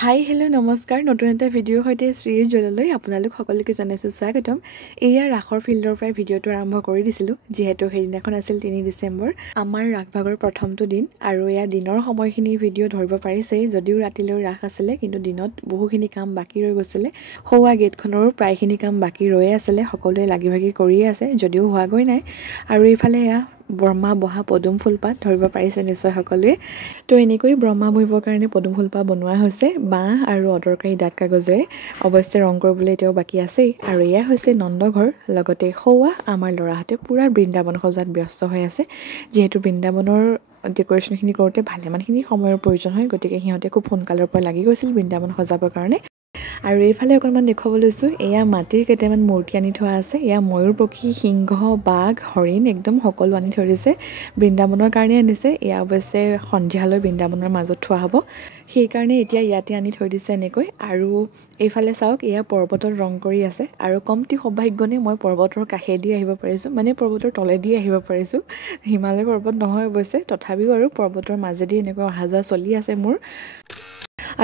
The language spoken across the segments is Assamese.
হাই হেল্ল' নমস্কাৰ নতুন এটা ভিডিঅ'ৰ সৈতে শ্ৰীজললৈ আপোনালোক সকলোকে জনাইছোঁ স্বাগতম। এয়া ৰাসৰ ফিল্ডৰ পৰাই ভিডিঅ'টো আৰম্ভ কৰি দিছিলোঁ, যিহেতু সেইদিনাখন আছিল 3 ডিচেম্বৰ, আমাৰ ৰাসভাগৰ প্ৰথমটো দিন। আৰু এয়া দিনৰ সময়খিনি ভিডিঅ' ধৰিব পাৰিছেই, যদিও ৰাতিলৈ ৰাস আছিলে, কিন্তু দিনত বহুখিনি কাম বাকী ৰৈ গৈছিলে। সৌৱা গেটখনৰো প্ৰায়খিনি কাম বাকী ৰৈয়ে আছিলে, সকলোৱে লাগি ভাগি কৰিয়ে আছে, যদিও হোৱাগৈ নাই। আৰু এইফালে এয়া ব্ৰহ্মা বহা পদুম ফুলপাত ধৰিব পাৰিছে নিশ্চয় সকলোৱে। তো এনেকৈ ব্ৰহ্মা বহিবৰ কাৰণে পদুম ফুলপাত বনোৱা হৈছে বাঁহ আৰু অদৰকাৰী ডাঠ কাগজেৰে। অৱশ্যে ৰং কৰিবলৈ এতিয়াও বাকী আছেই। আৰু এয়া হৈছে নন্দঘৰ, লগতে সৌৱা আমাৰ ল'ৰাহঁতে পূৰা বৃন্দাবন সজোৱাত ব্যস্ত হৈ আছে। যিহেতু বৃন্দাবনৰ ডেক'ৰেশ্যনখিনি কৰোঁতে ভালেমানখিনি সময়ৰ প্ৰয়োজন হয়, গতিকে সিহঁতে খুব সোনকালৰ পৰা লাগি গৈছিল বৃন্দাবন সজাবৰ কাৰণে। আৰু এইফালে অকণমান দেখুৱাব লৈছোঁ, এয়া মাটিৰ কেইটামান মূৰ্তি আনি থোৱা আছে। এয়া ময়ূৰ পক্ষী, সিংহ, বাঘ, হৰিণ একদম সকলো আনি থৈ দিছে। বৃন্দাবনৰ কাৰণে আনিছে। এয়া অৱশ্যে সন্ধিয়ালৈ বৃন্দাবনৰ মাজত থোৱা হ'ব, সেইকাৰণে এতিয়া ইয়াতে আনি থৈ দিছে এনেকৈ। আৰু এইফালে চাওক, এয়া পৰ্বতত ৰং কৰি আছে। আৰু কমটি সৌভাগ্যনে মই পৰ্বতৰ কাষেদি আহিব পাৰিছোঁ, মানে পৰ্বতৰ তলেদি আহিব পাৰিছোঁ। হিমালয় পৰ্বত নহয় অৱশ্যে, তথাপিও আৰু পৰ্বতৰ মাজেদি এনেকৈ অহা যোৱা চলি আছে মোৰ।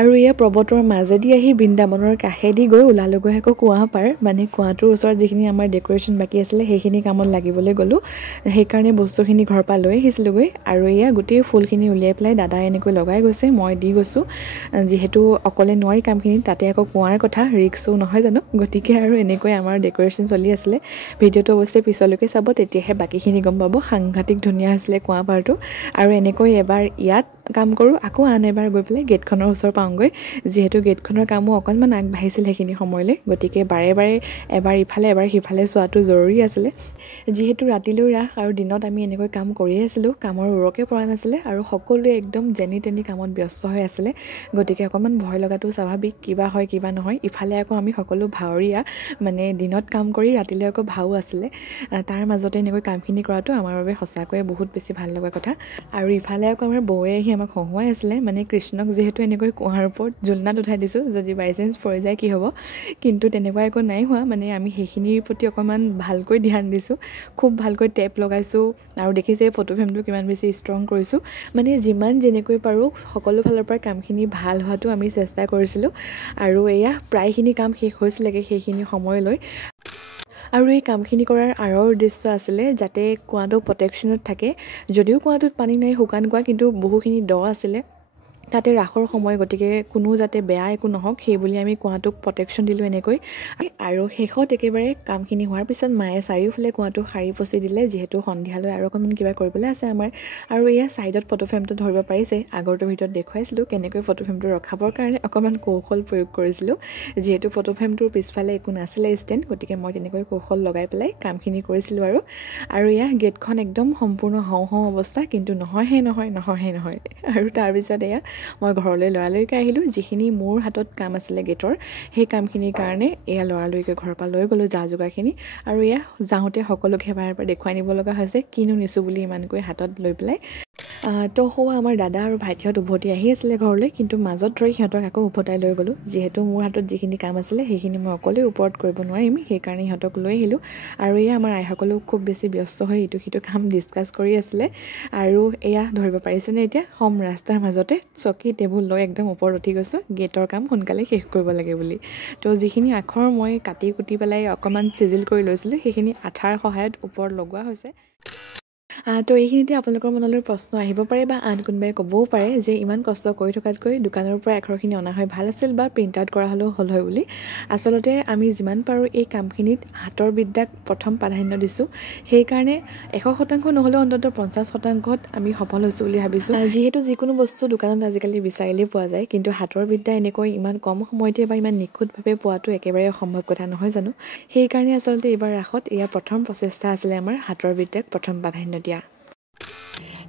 আৰু এয়া পৰ্বতৰ মাজেদি আহি বৃন্দাবনৰ কাষেদি গৈ ওলালোগৈ আকৌ কুঁৱা পাৰ, মানে কুঁৱাটোৰ ওচৰত যিখিনি আমাৰ ডেক'ৰেশ্যন বাকী আছিলে সেইখিনি কামত লাগিবলৈ গ'লোঁ। সেইকাৰণে বস্তুখিনি ঘৰৰ পৰা লৈ আহিছিলোঁগৈ। আৰু এয়া গোটেই ফুলখিনি উলিয়াই পেলাই দাদাই এনেকৈ লগাই গৈছে, মই দি গৈছোঁ। যিহেতু অকলে নোৱাৰি কামখিনি, তাতে আকৌ কুঁৱাৰ কথা, ৰিক্সো নহয় জানো, গতিকে আৰু এনেকৈ আমাৰ ডেক'ৰেশ্যন চলি আছিলে। ভিডিঅ'টো অৱশ্যে পিছলৈকে চাব, তেতিয়াহে বাকীখিনি গম পাব। সাংঘাতিক ধুনীয়া হৈছিলে কুঁৱা পাৰটো। আৰু এনেকৈ এবাৰ ইয়াত কাম কৰোঁ, আকৌ আন এবাৰ গৈ পেলাই গেটখনৰ ওচৰ পাওঁগৈ। যিহেতু গেটখনৰ কামো অকণমান আগবাঢ়িছিল সেইখিনি সময়লৈ, গতিকে বাৰে বাৰে এবাৰ ইফালে এবাৰ সিফালে চোৱাটো জৰুৰী আছিলে। যিহেতু ৰাতিলৈ ৰাস আৰু দিনত আমি এনেকৈ কাম কৰিয়ে আছিলোঁ, কামৰ উৰকে পৰা নাছিলে। আৰু সকলোৱে একদম যেনি তেনি কামত ব্যস্ত হৈ আছিলে, গতিকে অকণমান ভয় লগাটো স্বাভাৱিক, কিবা হয় কিবা নহয়। ইফালে আকৌ আমি সকলো ভাৱৰীয়া, মানে দিনত কাম কৰি ৰাতিলৈ আকৌ ভাও আছিলে। তাৰ মাজতে এনেকৈ কামখিনি কৰাটো আমাৰ বাবে সঁচাকৈয়ে বহুত বেছি ভাল লগা কথা। আৰু ইফালে আকৌ আমাৰ বৌয়ে আহি আমাক হহুৱাই আছিলে, মানে কৃষ্ণক যিহেতু এনেকৈ কুঁৱাৰ ওপৰত জোলনাত উঠাই দিছোঁ, যদি বাই চান্স পৰি যায় কি হ'ব। কিন্তু তেনেকুৱা একো নাই হোৱা, মানে আমি সেইখিনিৰ প্ৰতি অকণমান ভালকৈ ধ্যান দিছোঁ, খুব ভালকৈ টেপ লগাইছোঁ। আৰু দেখিছে ফটো ফ্ৰেমটো কিমান বেছি ষ্ট্ৰং কৰিছোঁ, মানে যিমান যেনেকৈ পাৰোঁ সকলো ফালৰ পৰা কামখিনি ভাল হোৱাটো আমি চেষ্টা কৰিছিলোঁ। আৰু এয়া প্ৰায়খিনি কাম শেষ হৈছিলেগৈ সেইখিনি সময়লৈ। আৰু এই কামখিনি কৰাৰ আঁৰৰ উদ্দেশ্য আছিলে যাতে কুঁৱাটো প্ৰটেকশ্যনত থাকে। যদিও কুঁৱাটোত পানী নাই, শুকান কুঁৱা, কিন্তু বহুখিনি দ আছিলে তাতে ৰাসৰ সময়, গতিকে কোনো যাতে বেয়া একো নহওক সেইবুলি আমি কুঁৱাটোক প্ৰটেকশ্যন দিলোঁ এনেকৈ। আৰু শেষত একেবাৰে কামখিনি হোৱাৰ পিছত মায়ে চাৰিওফালে কুঁৱাটো সাৰি পচি দিলে, যিহেতু সন্ধিয়ালৈ আৰু অকণমান কিবা কৰিবলৈ আছে আমাৰ। আৰু এয়া ছাইডত ফটো ফ্ৰেমটো ধৰিব পাৰিছে, আগৰটো ভিডিঅ'ত দেখুৱাইছিলোঁ কেনেকৈ ফটো ফ্ৰেমটো ৰখাবৰ কাৰণে অকণমান কৌশল প্ৰয়োগ কৰিছিলোঁ। যিহেতু ফটো ফ্ৰেমটোৰ পিছফালে একো নাছিলে ষ্টেণ্ড, গতিকে মই তেনেকৈ কৌশল লগাই পেলাই কামখিনি কৰিছিলোঁ। আৰু এয়া গেটখন একদম সম্পূৰ্ণ হওঁ হওঁ অৱস্থা, কিন্তু নহয়হে নহয়। আৰু তাৰপিছত এয়া মই ঘৰলৈ লৰালৰিকৈ আহিলোঁ। যিখিনি মোৰ হাতত কাম আছিলে গেটৰ, সেই কামখিনিৰ কাৰণে এয়া লৰালৰিকৈ ঘৰৰ পৰা লৈ গ'লোঁ যা যোগাৰখিনি। আৰু এয়া যাওঁতে সকলোকে এবাৰ দেখুৱাই নিব লগা হৈছে, কিনো নিছোঁ বুলি ইমানকৈ হাতত লৈ পেলাই। তো সৌৱা আমাৰ দাদা আৰু ভাইটিহঁত উভতি আহি আছিলে ঘৰলৈ, কিন্তু মাজত ধৰি সিহঁতক আকৌ উভতাই লৈ গ'লোঁ। যিহেতু মোৰ হাতত যিখিনি কাম আছিলে সেইখিনি মই অকলেই ওপৰত কৰিব নোৱাৰিম, সেইকাৰণে সিহঁতক লৈ আহিলোঁ। আৰু এয়া আমাৰ আইসকলেও খুব বেছি ব্যস্ত হৈ ইটো সিটো কাম ডিছকাছ কৰি আছিলে। আৰু এয়া ধৰিব পাৰিছেনে এতিয়া, ৰাস্তাৰ মাজতে চকী টেবুল লৈ একদম ওপৰত উঠি গৈছোঁ, গেটৰ কাম সোনকালে শেষ কৰিব লাগে বুলি। তো যিখিনি আখৰ মই কাটি কুটি পেলাই অকণমান চিজিল কৰি লৈছিলোঁ, সেইখিনি আঠাৰ সহায়ত ওপৰত লগোৱা হৈছে। তো এইখিনিতে আপোনালোকৰ মনলৈ প্ৰশ্ন আহিব পাৰে, বা আন কোনোবাই ক'বও পাৰে যে ইমান কষ্ট কৰি থকাতকৈ দোকানৰ পৰা আখৰখিনি অনা হয় ভাল আছিল, বা প্ৰিণ্ট আউট কৰা হ'লেও হ'ল হয় বুলি। আচলতে আমি যিমান পাৰোঁ এই কামখিনিত হাতৰ বিদ্যাক প্ৰথম প্ৰাধান্য দিছোঁ। সেইকাৰণে 100% নহ'লেও অন্ততঃ 50%ত আমি সফল হৈছোঁ বুলি ভাবিছোঁ। যিহেতু যিকোনো বস্তু দোকানত আজিকালি বিচাৰিলেই পোৱা যায়, কিন্তু হাতৰ বিদ্যা এনেকৈ ইমান কম সময়তে বা ইমান নিখুঁতভাৱে পোৱাটো একেবাৰে অসম্ভৱ কথা নহয় জানো। সেইকাৰণে আচলতে এইবাৰ ৰাসত এয়া প্ৰথম প্ৰচেষ্টা আছিলে আমাৰ হাতৰ বিদ্যাক প্ৰথম প্ৰাধান্য দিয়া।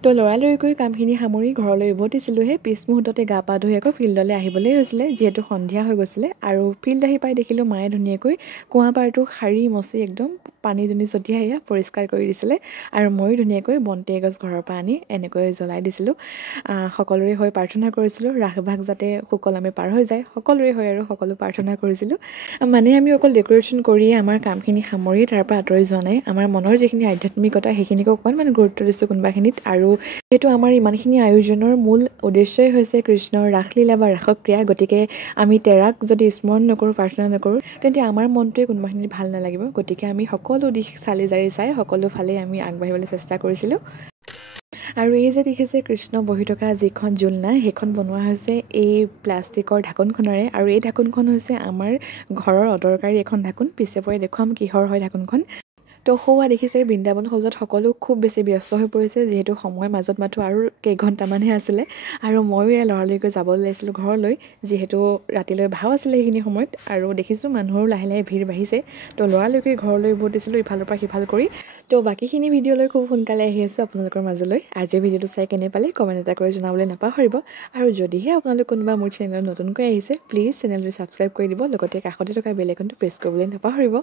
তো লৰালৰিকৈ কামখিনি সামৰি ঘৰলৈ উভতিছিলোঁহে। পিছ মুহূৰ্ততে গা পা ধুই আকৌ ফিল্ডলৈ আহিবলৈ হৈছিলে, যিহেতু সন্ধিয়া হৈ গৈছিলে। আৰু ফিল্ড আহি পাই দেখিলোঁ মায়ে ধুনীয়াকৈ কুঁৱা পাৰটো সাৰি মচি একদম পানী দুনি ছটিয়াই এয়া পৰিষ্কাৰ কৰি দিছিলে। আৰু ময়ো ধুনীয়াকৈ বন্তি এগছ ঘৰৰ পৰা আনি এনেকৈ জ্বলাই দিছিলোঁ। সকলোৰে হৈ প্ৰাৰ্থনা কৰিছিলোঁ ৰাসভাগ যাতে সুকলমে পাৰ হৈ যায়, সকলোৰে হৈ আৰু সকলো প্ৰাৰ্থনা কৰিছিলোঁ। মানে আমি অকল ডেক'ৰেশ্যন কৰিয়ে আমাৰ কামখিনি সামৰি তাৰ পৰা আঁতৰি যোৱা নাই। আমাৰ মনৰ যিখিনি আধ্যাত্মিকতা সেইখিনিকো অকণমান গুৰুত্ব দিছোঁ কোনোবাখিনিত। আৰু আৰু যিহেতু আমাৰ ইমানখিনি আয়োজনৰ মূল উদ্দেশ্যই হৈছে কৃষ্ণৰ ৰাসলীলা বা ৰাসক্ৰিয়া, গতিকে আমি তেৰাক যদি স্মৰণ নকৰোঁ, প্ৰাৰ্থনা নকৰোঁ, তেন্তে আমাৰ মনটোৱে কোনোবাখিনিত ভাল নালাগিব। গতিকে আমি সকলো দিশ চালি জাৰি চাই সকলো ফালেই আমি আগবাঢ়িবলৈ চেষ্টা কৰিছিলোঁ। আৰু এই যে দেখিছে কৃষ্ণ বহি থকা যিখন জোলনা, সেইখন বনোৱা হৈছে এই প্লাষ্টিকৰ ঢাকোনখনেৰে। আৰু এই ঢাকোনখন হৈছে আমাৰ ঘৰৰ অদৰকাৰী এখন ঢাকোন। পিছে পৰে দেখুৱাম কিহৰ হয় ঢাকোনখন। তো সৌৱা দেখিছে বৃন্দাবন সজোৱাত সকলো খুব বেছি ব্যস্ত হৈ পৰিছে, যিহেতু সময় মাজত মাথো আৰু কেইঘণ্টামানহে আছিলে। আৰু ময়ো এই লৰালৰিকৈ যাব ওলাইছিলোঁ ঘৰলৈ, যিহেতু ৰাতিলৈ ভাও আছিলে সেইখিনি সময়ত। আৰু দেখিছোঁ মানুহৰো লাহে লাহে ভিৰ বাঢ়িছে। তো লৰালৰিকৈ ঘৰলৈ উভতিছিলোঁ ইফালৰ পৰা সিফাল কৰি। তো বাকীখিনি ভিডিঅ'লৈ খুব সোনকালে আহি আছোঁ আপোনালোকৰ মাজলৈ। আজিৰ ভিডিঅ'টো চাই কেনে পালে কমেণ্ট এটা কৰি জনাবলৈ নাপাহৰিব। আৰু যদিহে আপোনালোক কোনোবা মোৰ চেনেলত নতুনকৈ আহিছে, প্লিজ চেনেলটো ছাবস্ক্ৰাইব কৰি দিব, লগতে কাষতে থকা বেল আইকনটো প্ৰেছ কৰিবলৈ নাপাহৰিব।